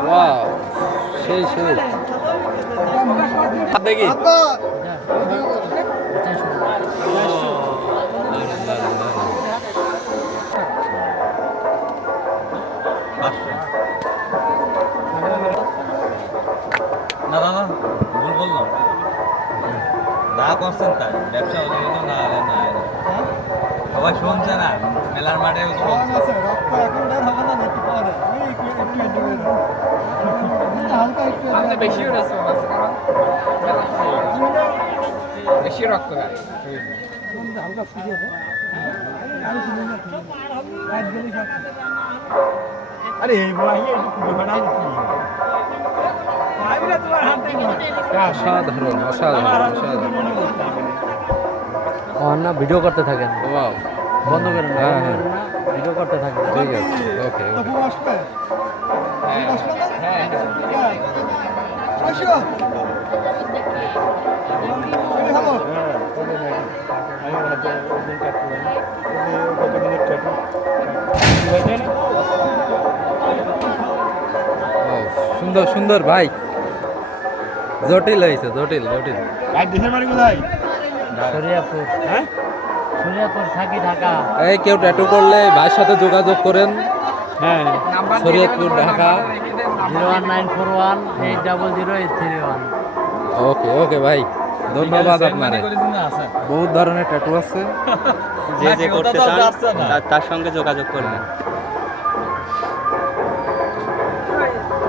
Wow সেই সেই দেখি না না না ভুল বললাম না করছেন তাই ব্যবসা হলে কিন্তু না না সবাই শুনছে না মেলার মাঠে বেশি বেশি রক্ত আরে অসাধারণ অসাধারণ অসাধারণ না ভিডিও করতে থাকেন ওয়াও বন্ধ করেন না হ্যাঁ হ্যাঁ ভিডিও করতে থাকেন ঠিক আছে ওকে ওকে সুন্দর সুন্দর ভাই জটিল হয়েছে জটিল জটিল শরিয়াপুর হ্যাঁ শরিয়াপুর থাকি ঢাকা এই কেউ ট্যাটু করলে ভাইয়ের সাথে যোগাযোগ করেন হ্যাঁ শরীয়তপুর ঢাকা 01941800831 ওকে ওকে ভাই ধন্যবাদ আপনারে বহুত ধরনের ট্যাটু আছে যে যে করতে চান তার সঙ্গে যোগাযোগ করবেন।